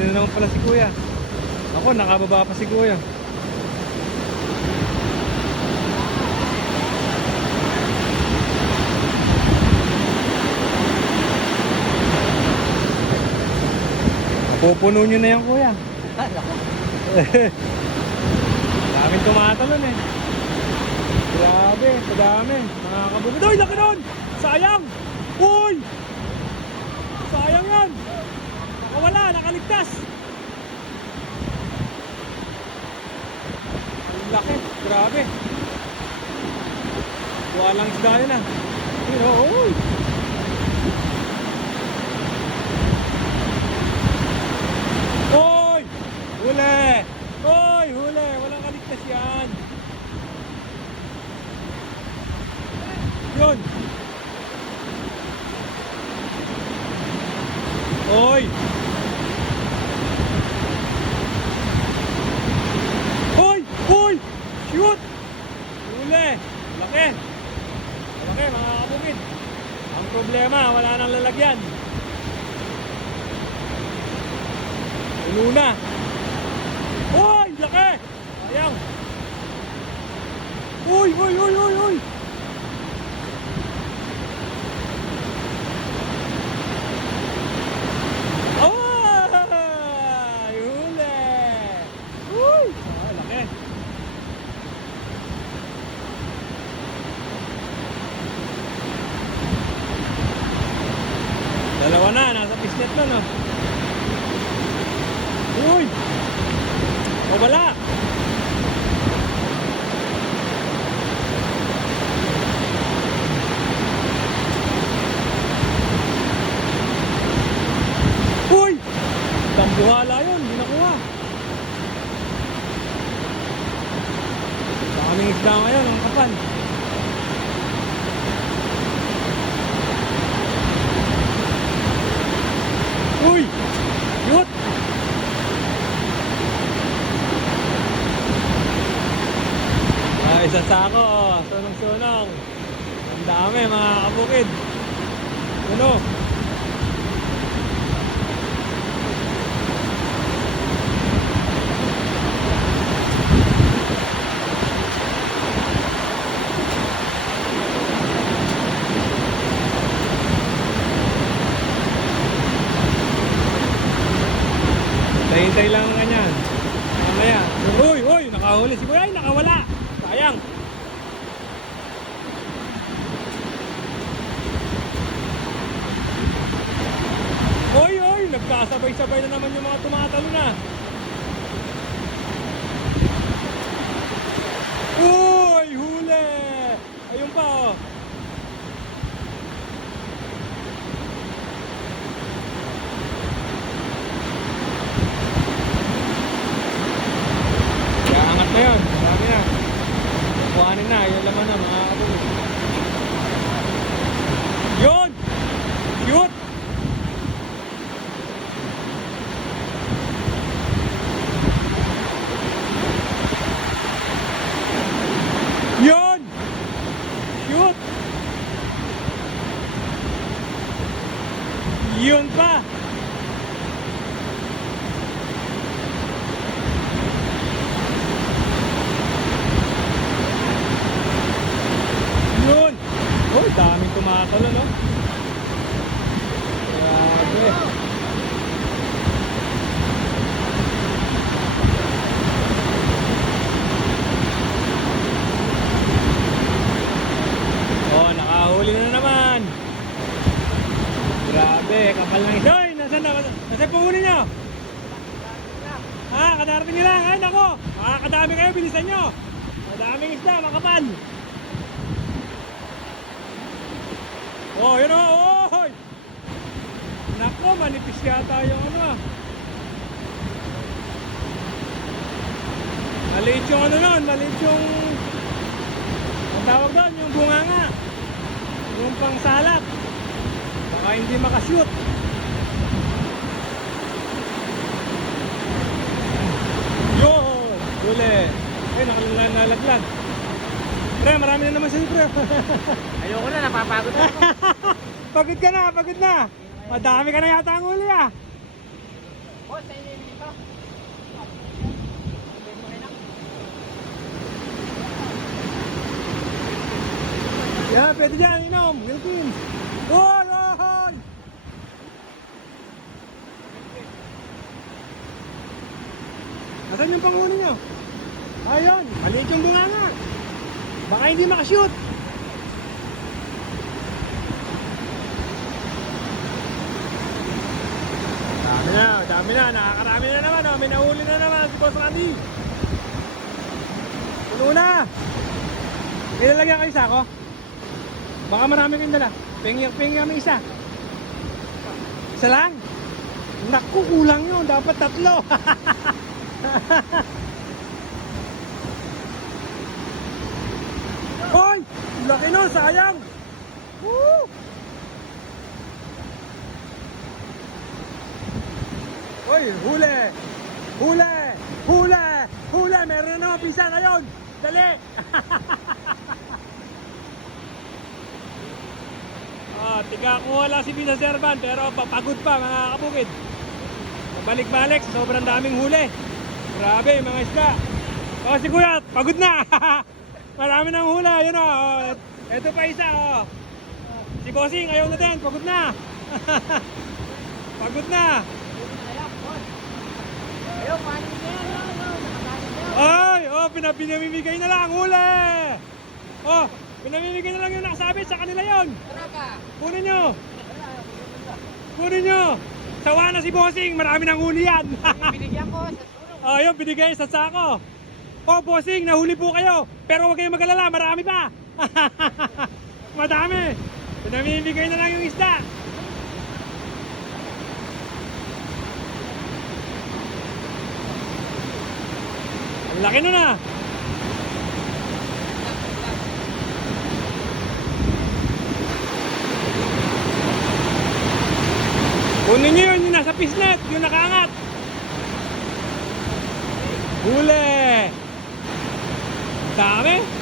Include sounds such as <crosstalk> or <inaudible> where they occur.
Huli na naman pala si kuya. Ako, nakababa pa si kuya. Pupuno nyo na yan kuya. Ah, naku. <laughs> Daming tumatalon eh. Grabe, madami. Mga kabukid. Uy, laki nun! Sayang! Uy! Sayang yan! Nakawala, nakaligtas! Ang laki, grabe. Walang isda yun ah. Oh, uy! Uy! Huli! Uy! Huli! Walang kaligtas yan! Yun! Uy! Uy! Uy! Shoot! Huli! Laki! Laki mga kabukid! Ang problema, wala nang lalagyan. Puno na! Uy! Laki! Sayang! Uy! Uy! Uy! Uy! Uy! Ay! Huli! Uy! Ah, laki! Dalawa na, na, no? Uy! O wala! Uy! Tambuhala yun, hindi nakuha. Daming isda ngayon, ang kapal. Uy! Yut! Ah, isa sako, oh. sunong-sunong. Ang dami mga kabukid. Ano? Hintay lang ang ganyan. Mamaya. Uy, uy, nakahuli si Kuya. Nakawala. Sayang. Uy, uy, nagkasabay-sabay na naman yung mga tumatalo na. Uy, huli. Ayun pa, oh. Kaya angat na yun. Marami na. Kuhanin na. Yung laman na mga kabul. Yun! Cute! Yun! Cute! Yun pa! Yun! Oh, daming tumakalo, no? Grabe. Oh, nakahuli na naman. Grabe, kapal ng isda. Hoy, nasaan na? Nasaan po huli nyo? Ha, kadarating nila. Ay, nako. Makakadami kayo, bilisan nyo. Madaming isda, makapal. Oh, yun oh, oh! Nako, manipis yata yung ano ah. Maliit yung ano nun, maliit yung... Ang tawag doon, yung bunganga. Yung pang salak. Baka hindi makashoot. Yo! Huli! Ay, nakalang nalaglag. Pre, marami na naman sa'yo, pre. <laughs> Ayoko na, napapagod na ako. <laughs> pagod ka na, pagod na. Madami ka na yata ang huli ah. Boss, inyo dito. Yan, pwede dyan, inom. Philippines. Hoy, hoy, hoy! Nasaan yung pangunin nyo? Ayun, maliit yung bunganga. Baka hindi makashoot. Dami na, dami na. Nakakarami na naman. Oh. May nahuli na naman si Boss Randy. Puno na. May lalagyan kayo sa ako? Baka marami kayong dala. Pengi, pengi kami isa. Isa lang? Naku, kulang yun. Dapat tatlo. <laughs> Hoy! Laki nun, sayang! Woo! Hoy, huli! Huli! Huli! Huli! Meron na pisa ngayon! Dali! <laughs> Ah, tiga ko wala si Pisa Servan pero papagod pa mga kabukid. Balik-balik sobrang daming huli. Grabe mga isda. Oh, si Kuya, pagod na. <laughs> Marami nang hula, yun oh. Ito pa isa oh. Si Bossing, ayaw na din, pagod na. <laughs> pagod na. Ay, oh, pinap- pinamimigay na lang, huli. Oh, pinamimigay na lang yung nakasabit sa kanila yon. Kunin nyo. Kunin nyo. Sawa na si Bossing, marami nang huli yan. <laughs> Binigyan ko sa. Oh, yun, binigay sa sako. Oh, Bossing, nahuli po kayo. Pero huwag kayong mag-alala, marami pa. <laughs> Madami. Pinamimigay na lang yung isda. Ang laki nun ah. Kunin nyo yun, yung nasa pisnet, yung nakaangat. Huli! Dami!